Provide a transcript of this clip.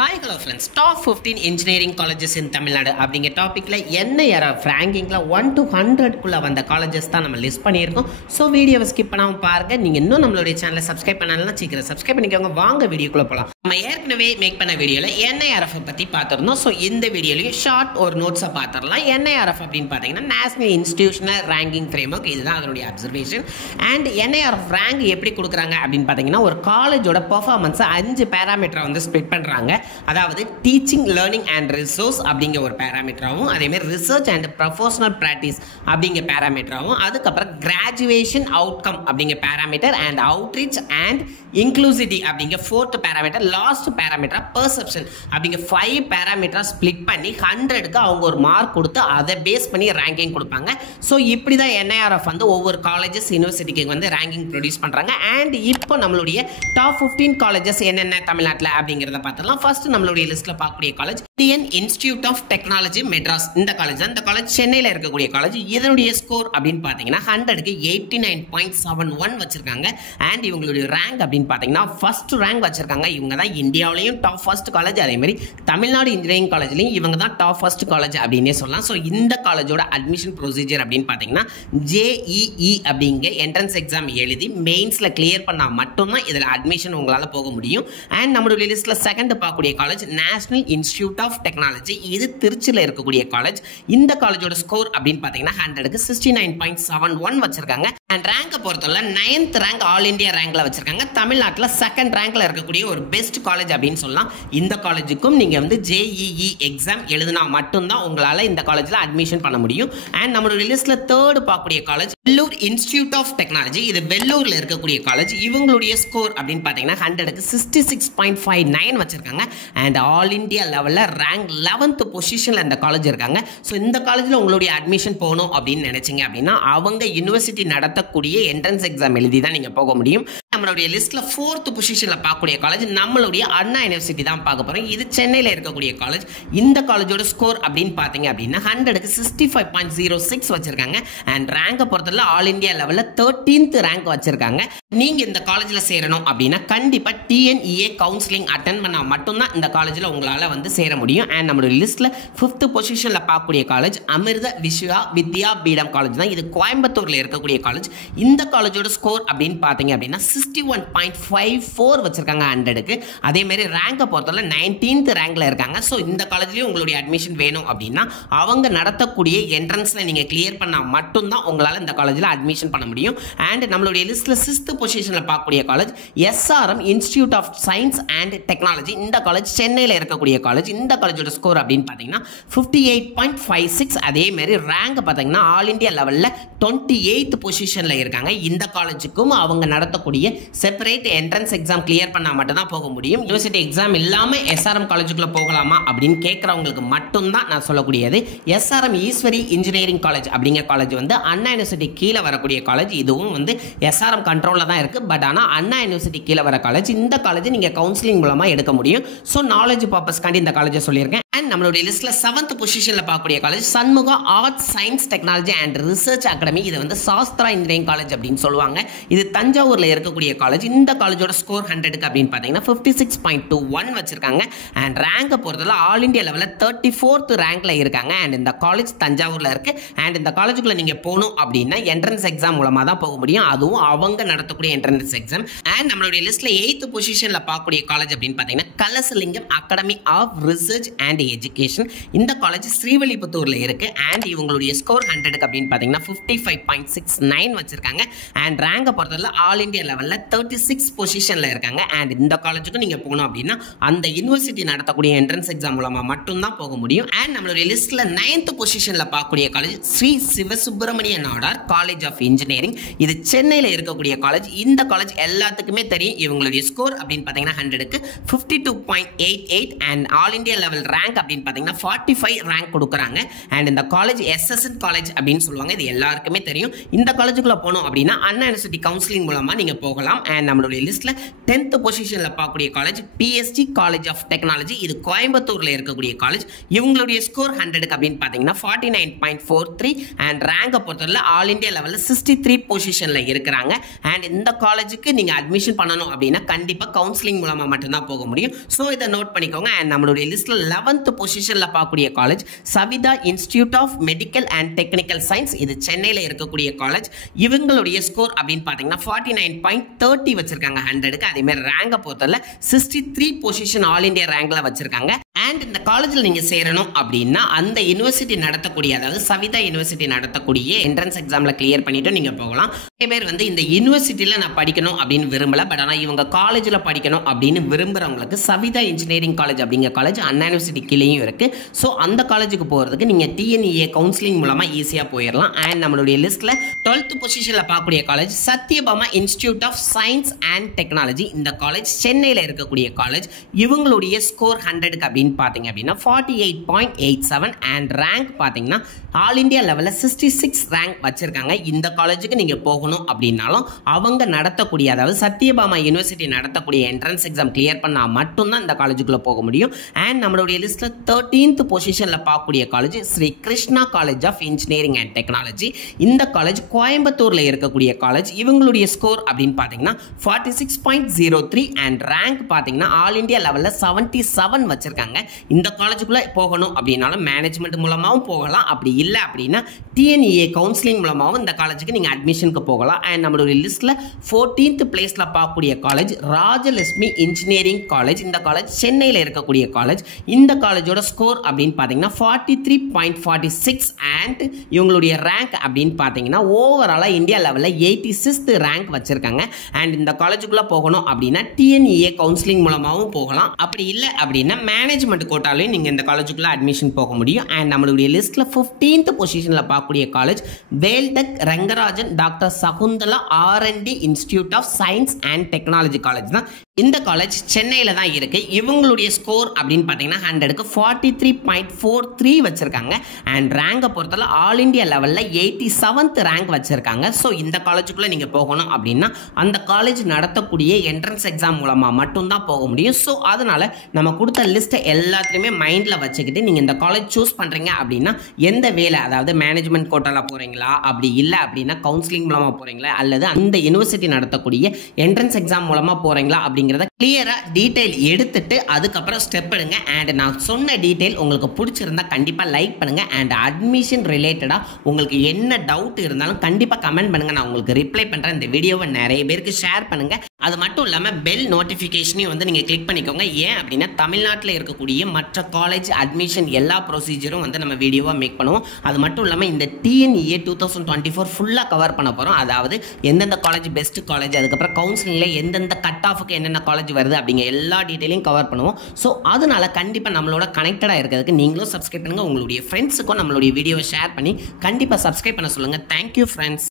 Hi, hello friends. Top 15 engineering colleges in Tamil Nadu அப்படிங்கிற டாபிக்ல NIRF ரேங்கிங்ல 1 to 100 குள்ள வந்த காலேஜஸ் தான் நம்ம லிஸ்ட் பண்ணியிருக்கோம். ஸோ வீடியோவை ஸ்கிப் பண்ணாம பாருங்க. நீங்க இன்னும் நம்மளுடைய சேனலை சப்ஸ்கிரைப் பண்ணலாம், சீக்கிரம் சப்ஸ்கிரைப் பண்ணிக்கோங்க. வாங்க வீடியோக்குள்ள போகலாம். நம்ம ஏற்கனவே மேக் பண்ண வீடியோல NIRF பத்தி பார்த்திருந்தோம். ஸோ இந்த வீடியோலயும் ஷார்ட் ஒரு நோட்ஸை பார்த்துடலாம். NIRF அப்படின்னு பார்த்தீங்கன்னா நேஷனல் இன்ஸ்டிடியூஷனல் ரேங்கிங் ஃப்ரேம்வொர்க், இதுதான் அதனுடைய அப்சர்வேஷன். அண்ட் NIRF ரேங்க் எப்படி கொடுக்குறாங்க அப்படின்னு பார்த்தீங்கன்னா ஒரு காலேஜோட பெர்ஃபார்மன்ஸை 5 பேராமீட்டரை வந்து ஸ்ப்ளிட் பண்ணுறாங்க. அதாவது டீச்சிங், லேர்னிங் அண்ட் ரிசோர்ஸ் அப்படிங்கிற ஒரு பேராமீட்டராகவும், அதேமாதிரி ரிசர்ச் அண்ட் ப்ரொஃபஷனல் ப்ராக்டிஸ் அப்படிங்கிற பேராமீட்டராகவும், அதுக்கப்புறம் கிராஜுவேஷன் அவுட்கம் அப்படிங்கிற parameter and outreach and inclusivity அப்படிங்கிற 4th parameter, last parameter perception அப்படிங்கிற 5 பேராமீட்டரை ஸ்ப்ளிட் பண்ணி 100க்கு அவங்க ஒரு மார்க் கொடுத்து அதை பேஸ் பண்ணி ரேங்கிங் கொடுப்பாங்க. ஸோ இப்படி தான் NIRF வந்து ஒவ்வொரு காலேஜஸ் யூனிவர்சிட்டிக்கு வந்து ரேங்கிங் ப்ரொடியூஸ் பண்ணுறாங்க. அண்ட் இப்போ நம்மளுடைய டாப் 15 காலேஜஸ் என்னென்ன தமிழ்நாட்டில் அப்படிங்கிறத பார்த்துலாம். ஃபர்ஸ்ட் நம்மளுடைய லிஸ்ட்ல பார்க்கக்கூடிய college Indian Institute of Technology Madras. இந்த காலேஜ் தான். இந்த காலேஜ் சென்னையில் இருக்கக்கூடிய காலேஜ். இதனுடைய ஸ்கோர் அப்படின்னு பார்த்தீங்கன்னா 100க்கு 89.71 வச்சிருக்காங்க. அண்ட் இவங்களுடைய ரேங்க் அப்படின்னு பார்த்தீங்கன்னா ஃபர்ஸ்ட் ரேங்க் வச்சிருக்காங்க. இவங்க தான் இந்தியாவிலையும் டாப் ஃபர்ஸ்ட் காலேஜ், அதே மாதிரி தமிழ்நாடு இன்ஜினியரிங் காலேஜ்லையும் இவங்க தான் டாப் ஃபர்ஸ்ட் காலேஜ் அப்படின்னே சொல்லலாம். ஸோ இந்த காலேஜோட அட்மிஷன் ப்ரொசீஜர் அப்படின்னு பார்த்தீங்கன்னா JEE அப்படிங்கிற என்ட்ரன்ஸ் எக்ஸாம் எழுதி மெயின்ஸில் கிளியர் பண்ணால் மட்டும்தான் இதில் அட்மிஷன் உங்களால் போக முடியும். அண்ட் நம்மளுடைய லிஸ்ட்ல செகண்ட் பார்க்கக்கூடிய college National Institute of Technology. இது திருச்சியில் இருக்கக்கூடிய காலேஜ். இந்த காலேஜோட ஸ்கோர் அப்படின்னு பார்த்தீங்கன்னா 100க்கு 69.71 வச்சிருக்காங்க. அண்ட் ரேங்கை பொறுத்தவரை 9th ரேங்க் ஆல் இந்தியா ரேங்க்ல வச்சிருக்காங்க. தமிழ்நாட்டில் செகண்ட் ரேங்க்ல இருக்கக்கூடிய ஒரு பெஸ்ட் காலேஜ் அப்படின்னு சொல்லலாம். இந்த காலேஜுக்கும் நீங்க வந்து JEE எக்ஸாம் எழுதினா மட்டும்தான் உங்களால இந்த காலேஜ்ல அட்மிஷன் பண்ண முடியும். அண்ட் நம்மளுடைய லிஸ்ட்ல தேர்ட் பார்க்கக்கூடிய college Vellore Institute of Technology. இது வெல்லூர்ல இருக்கக்கூடிய காலேஜ். இவங்களுடைய ஸ்கோர் அப்படின்னு பார்த்தீங்கன்னா 100க்கு 66.59 வச்சிருக்காங்க. அண்ட் ஆல் இந்தியா லெவலில் ரேங்க் 11th பொசிஷனில் இந்த காலேஜ் இருக்காங்க. ஸோ இந்த காலேஜில் உங்களுடைய அட்மிஷன் போகணும் அப்படின்னு நினைச்சிங்க அப்படின்னா அவங்க யூனிவர்சிட்டி நடத்தக்கூடிய என்ட்ரன்ஸ் எக்ஸாம் எழுதி தான் நீங்கள் போக முடியும். நம்மளுடைய லிஸ்ட்டில் 4th பொசிஷனில் பார்க்கக்கூடிய காலேஜ் நம்மளுடைய அண்ணா யூனிவர்சிட்டி தான் பார்க்க போகிறோம். இது சென்னையில் இருக்கக்கூடிய காலேஜ். இந்த காலேஜோட ஸ்கோர் அப்படின்னு பார்த்தீங்க அப்படின்னா 100க்கு 65.06 வச்சிருக்காங்க. அண்ட் ரேங்கை பொறுத்தவரை ஆல் இந்தியா லெவலில் 13th ரேங்க் வச்சிருக்காங்க. நீங்கள் இந்த காலேஜில் சேரணும் அப்படின்னா கண்டிப்பாக TNEA கவுன்சிலிங் அட்டன் பண்ணால் மட்டும்தான் இந்த காலேஜில் உங்களால் வந்து சேர முடியும். அண்ட் நம்மளுடைய லிஸ்ட்டில் 5th பொசிஷனில் பார்க்கக்கூடிய காலேஜ் அமிர்த விஸ்வா வித்யா பீடம் காலேஜ் தான். இது கோயம்புத்தூரில் இருக்கக்கூடிய காலேஜ். இந்த காலேஜோட ஸ்கோர் அப்படின்னு பார்த்தீங்க அப்படின்னா 61.54 வச்சிருக்காங்க 100க்கு. அதே மாதிரி ரேங்கை பொறுத்தவரை 19th ரேங்க்ல இருக்காங்க. ஸோ இந்த காலேஜ்லேயும் உங்களுடைய அட்மிஷன் வேணும் அப்படின்னா அவங்க நடத்தக்கூடிய என்ட்ரன்ஸில் நீங்கள் கிளியர் பண்ணால் மட்டும்தான் உங்களால் இந்த காலேஜில் அட்மிஷன் பண்ண முடியும். அண்ட் நம்மளுடைய லிஸ்ட்டில் 6th பொசிஷனில் பார்க்கக்கூடிய college SRM Institute of Science and Technology. இந்த காலேஜ் சென்னையில் இருக்கக்கூடிய காலேஜ். இந்த காலேஜோட ஸ்கோர் அப்படின்னு பார்த்தீங்கன்னா 58.56. அதே மாதிரி ரேங்க் பார்த்தீங்கன்னா ஆல் இந்தியா லெவலில் 28th பொசிஷனில் இருக்காங்க. இந்த காலேஜுக்கும் அவங்க நடத்தக்கூடிய செப்பரேட் என்ட்ரன்ஸ் எக்ஸாம் கிளியர் பண்ணால் மட்டும்தான் போக முடியும். யூனிவர்சிட்டி எக்ஸாம் இல்லாமல் SRM காலேஜுக்குள்ள போகலாமா அப்படின்னு கேட்குறவங்களுக்கு மட்டும்தான் நான் சொல்லக்கூடியது. SRM ஈஸ்வரி இன்ஜினியரிங் காலேஜ் அப்படிங்கிற காலேஜ் வந்து அண்ணா யூனிவர்சிட்டி கீழே வரக்கூடிய காலேஜ். இதுவும் வந்து SRM கண்ட்ரோலில் தான் இருக்குது. பட் ஆனால் அண்ணா யூனிவர்சிட்டி கீழே வர காலேஜ். இந்த காலேஜ் நீங்கள் கவுன்சிலிங் மூலமாக எடுக்க முடியும். ஸோ நாலேஜ் பர்பஸ்க்காண்டி இந்த காலேஜை சொல்லியிருக்கேன். அண்ட் நம்மளுடைய லிஸ்ட்டில் 7th பொசிஷனில் பார்க்கக்கூடிய college Shanmuga arts science technology and research academy. இது வந்து சாஸ்திரா இன்ஜினியரிங் காலேஜ் அப்படின்னு சொல்லுவாங்க. இது தஞ்சாவூரில் இருக்கக்கூடிய காலேஜ். இந்த காலேஜோட ஸ்கோர் 100க்கு அப்படின்னு பார்த்தீங்கன்னா 56.21 வச்சிருக்காங்க. அண்ட் ரேங்கை பொறுத்தவரை ஆல் இந்தியா லெவலில் 34th ரேங்க்ல இருக்காங்க. அண்ட் இந்த காலேஜ் தஞ்சாவூரில் இருக்கு. அண்ட் இந்த காலேஜுக்குள்ள நீங்கள் போகணும் அப்படின்னா என்ட்ரன்ஸ் எக்ஸாம் மூலமாக தான் போக முடியும். அதுவும் அவங்க நடத்தக்கூடிய என்ட்ரன்ஸ் எக்ஸாம். அண்ட் நம்மளுடைய லிஸ்ட்டில் 8th பொசிஷனில் பார்க்கக்கூடிய காலேஜ் அப்படின்னு பார்த்தீங்கன்னா Kalasalingam Academy of Research and Education. இந்த காலேஜ் ஸ்ரீவில்லிபுத்தூர்ல இருக்கு. அண்ட் இவங்களுடைய ஸ்கோர் 100க்கு அப்படின்னு பார்த்தீங்கன்னா 55.69 வச்சிருக்காங்க. அண்ட் ரேங்கை பொறுத்தவரை ஆல் இந்தியா லெவலில் 36th பொசிஷனில் இருக்காங்க. அண்ட் இந்த காலேஜுக்கு நீங்கள் போகணும் அப்படின்னா அந்த யூனிவர்சிட்டி நடத்தக்கூடிய என்ட்ரன்ஸ் எக்ஸாம் மூலமாக மட்டும்தான் போக முடியும். அண்ட் நம்மளுடைய லிஸ்ட்டில் 9th பொசிஷனில் பார்க்கக்கூடிய college Sri Sivasubramaniya Nadar College of Engineering. இது சென்னையில் இருக்கக்கூடிய காலேஜ். இந்த காலேஜ் எல்லாத்துக்குமே தெரியும். இவங்களுடைய ஸ்கோர் அப்படின்னு பார்த்தீங்கன்னா 100க்கு 52.88. And all India level rank அப்படின்னு பார்த்தீங்கன்னா 45 ரேங்க் கொடுக்குறாங்க. அண்ட் இந்த காலேஜ் SSN காலேஜ் அப்படின்னு சொல்லுவாங்க. இது எல்லாருக்குமே தெரியும். இந்த காலேஜுக்குள்ள போகணும் அப்படின்னா அண்ணா யூனிவர்சிட்டி கவுன்சிலிங் மூலமாக நீங்கள் போகலாம். போகலாம். அண்ட் நம்மளுடைய லிஸ்ட்டில் 10th பொசிஷனில் பார்க்கக்கூடிய college PSG College of Technology. இது கோயம்புத்தூரில் இருக்கக்கூடிய காலேஜ். இவங்களுடைய ஸ்கோர் 100க்கு அப்படின்னு பார்த்தீங்கன்னா 49.43 அண்ட் ரேங்கை பொறுத்தவரை ஆல் இண்டியா லெவலில் 63 பொசிஷனில் இருக்கிறாங்க. அண்ட் இந்த காலேஜுக்கு நீங்கள் அட்மிஷன் பண்ணணும் அப்படின்னா கண்டிப்பாக கவுன்சிலிங் மூலமாக மட்டும்தான் போக முடியும். ஸோ இதை நோட் பண்ணிக்கோங்க. அண்ட் நம்மளுடைய லிஸ்ட்டில் 11th பொசிஷனில் பார்க்கக்கூடிய college Saveetha Institute of Medical and Technical Science. இது சென்னையில் இருக்கக்கூடிய காலேஜ். இவங்களுடைய ஸ்கோர் அப்படின்னு பார்த்தீங்கன்னா 49.30 வச்சிருக்காங்க 100க்கு. அதேமாதிரி ரேங்கை பொறுத்தவரை 63 பொசிஷன் ஆல் இண்டியா ரேங்கில் வச்சிருக்காங்க. அண்ட் இந்த காலேஜில் நீங்கள் சேரணும் அப்படின்னா அந்த யூனிவர்சிட்டி நடத்தக்கூடிய, அதாவது சவிதா யூனிவர்சிட்டி நடத்தக்கூடிய என்ட்ரன்ஸ் எக்ஸாமில் கிளியர் பண்ணிட்டு நீங்கள் போகலாம். நிறைய பேர் வந்து இந்த யூனிவர்சிட்டியில் நான் படிக்கணும் அப்படின்னு விரும்பல, பட் ஆனால் இவங்க காலேஜில் படிக்கணும் அப்படின்னு விரும்புகிறவங்களுக்கு சவிதா இன்ஜினியரிங் காலேஜ் அப்படிங்கிற காலேஜ் அண்ணா யூனிவர்சிட்டி கீழேயும் இருக்குது. ஸோ அந்த காலேஜுக்கு போகிறதுக்கு நீங்கள் டிஎன்இஏ கவுன்சிலிங் மூலமாக ஈஸியாக போயிடலாம். அண்ட் நம்மளுடைய லிஸ்ட்டில் 12th பொசிஷனில் பார்க்கக்கூடிய college Sathyabama Institute of Science and Technology. இந்த காலேஜ் சென்னையில் இருக்கக்கூடிய காலேஜ். இவங்களுடைய ஸ்கோர் 100க்கு அப்படின்னு பார்த்தீங்க அப்படின்னா 48.87 அண்ட் ரேங்க் பார்த்தீங்கன்னா ஆல் இண்டியா லெவலில் 66 ரேங்க் வச்சிருக்காங்க. இந்த காலேஜுக்கு நீங்கள் போகணும் அப்படின்னாலும் அவங்க நடத்தக்கூடிய, அதாவது சத்யபாமா யூனிவர்சிட்டி நடத்தக்கூடிய என்ட்ரன்ஸ் எக்ஸாம் கிளியர் பண்ணால் மட்டும்தான் இந்த காலேஜுக்குள்ளே போக முடியும். அண்ட் நம்மளுடைய லிஸ்ட்டில் 13th பொசிஷனில் பார்க்கக்கூடிய college Sri Krishna College of Engineering and Technology. இந்த காலேஜ் கோயம்புத்தூரில் இருக்கக்கூடிய காலேஜ். இவங்களுடைய ஸ்கோர் அப்படின்னு பார்த்தீங்கன்னா 46.03 அண்ட் ரேங்க் பார்த்தீங்கன்னா ஆல் இண்டியா லெவலில் 77 வச்சிருக்காங்க. இந்த காலேஜுக்குள்ளே போகணும் அப்படின்னாலும் மேனேஜ்மெண்ட் மூலமாகவும் போகலாம், அப்படி இல்லை அப்படின்னா டிஎன்இஏ கவுன்சிலிங் மூலமாகவும் இந்த காலேஜுக்கு நீங்கள் அட்மிஷனுக்கு போகலாம். அண்ட் நம்மளுடைய லிஸ்ட்டில் 14th பிளேஸில் பார்க்கக்கூடிய காலேஜ் ராஜலட்சுமி இன்ஜினியரிங் காலேஜ். இந்த காலேஜ் சென்னையில் இருக்கக்கூடிய காலேஜ். இந்த காலேஜோட ஸ்கோர் அப்படின்னு பார்த்தீங்கன்னா 43.46 அண்ட் இவங்களுடைய ரேங்க் அப்படின்னு பார்த்தீங்கன்னா ஓவராலாக இந்தியா லெவலில் 86th ரேங்க் வச்சிருக்காங்க. அண்ட் இந்த காலேஜுக்குள்ளே போகணும் அப்படின்னா டிஎன்இஏ கவுன்சிலிங் மூலமாகவும் போகலாம், அப்படி இல்லை அப்படின்னா மேனேஜ்மெண்ட் கோட்டாலையும் நீங்கள் இந்த காலேஜுக்குள்ள அட்மிஷன் போக முடியும். அண்ட் நம்மளுடைய லிஸ்ட்டில் 15th பொசிஷனில் பார்க்கக்கூடிய college Vel Tech Rangarajan doctor Sakunthala R and D Institute of Science and Technology college தான். இந்த காலேஜ் சென்னையில் தான் இருக்குது. இவங்களுடைய ஸ்கோர் அப்படின்னு பார்த்தீங்கன்னா 100க்கு 43.43 வச்சுருக்காங்க. அண்ட் ரேங்கை பொறுத்தவரை ஆல் இண்டியா லெவலில் 87th ரேங்க் வச்சுருக்காங்க. ஸோ இந்த காலேஜுக்குள்ளே நீங்கள் போகணும் அப்படின்னா அந்த காலேஜ் நடத்தக்கூடிய என்ட்ரன்ஸ் எக்ஸாம் மூலமாக மட்டும்தான் போக முடியும். ஸோ அதனால் நம்ம கொடுத்த லிஸ்ட்டை எல்லாத்துலேயுமே மைண்டில் வச்சுக்கிட்டு நீங்கள் இந்த காலேஜ் சூஸ் பண்ணுறீங்க அப்படின்னா எந்த வேலை, அதாவது மேனேஜ்மெண்ட் கோட்டாவில் போகிறீங்களா, அப்படி இல்லை அப்படின்னா கவுன்சிலிங் மூலமாக போகிறீங்களா, அல்லது அந்த யூனிவர்சிட்டி நடத்தக்கூடிய என்ட்ரன்ஸ் எக்ஸாம் மூலமாக போகிறீங்களா அப்படிங்கிறத கிளியராக டீட்டெயில் எடுத்துட்டு அதுக்கப்புறம் ஸ்டெப் எடுங்க. அண்ட் நான் சொன்ன டீட்டெயில் உங்களுக்கு பிடிச்சிருந்தா கண்டிப்பாக லைக் பண்ணுங்கள். அண்ட் அட்மிஷன் ரிலேட்டடாக உங்களுக்கு என்ன டவுட் இருந்தாலும் கண்டிப்பாக கமெண்ட் பண்ணுங்கள், நான் உங்களுக்கு ரிப்ளை பண்ணுறேன். இந்த வீடியோவை நிறைய பேருக்கு ஷேர் பண்ணுங்கள். அது மட்டும் இல்லாமல் பெல் நோட்டிஃபிகேஷனையும் வந்து நீங்கள் கிளிக் பண்ணிக்கோங்க. ஏன் அப்படின்னா தமிழ்நாட்டில் இருக்கக்கூடிய மற்ற காலேஜ் அட்மிஷன் எல்லா ப்ரொசீஜரும் வந்து நம்ம வீடியோவாக மேக் பண்ணுவோம். அது மட்டும் இல்லாமல் இந்த டிஎன்இஏ 2024 ஃபுல்லாக கவர் பண்ண போகிறோம். அதாவது எந்தெந்த காலேஜ் பெஸ்ட் காலேஜ், அதுக்கப்புறம் கவுன்சிலிங்கில் எந்தெந்த கட் ஆஃபுக்கு என்னென்ன காலேஜ் வருது அப்படிங்கிற எல்லா டீட்டெயிலையும் கவர் பண்ணுவோம். ஸோ அதனால கண்டிப்பாக நம்மளோட கனெக்டடாக இருக்கிறதுக்கு நீங்களும் சப்ஸ்கிரைப் பண்ணுங்கள். உங்களுடைய ஃப்ரெண்ட்ஸுக்கும் நம்மளுடைய வீடியோவை ஷேர் பண்ணி கண்டிப்பாக சப்ஸ்கிரைப் பண்ண சொல்லுங்கள். Thank you friends.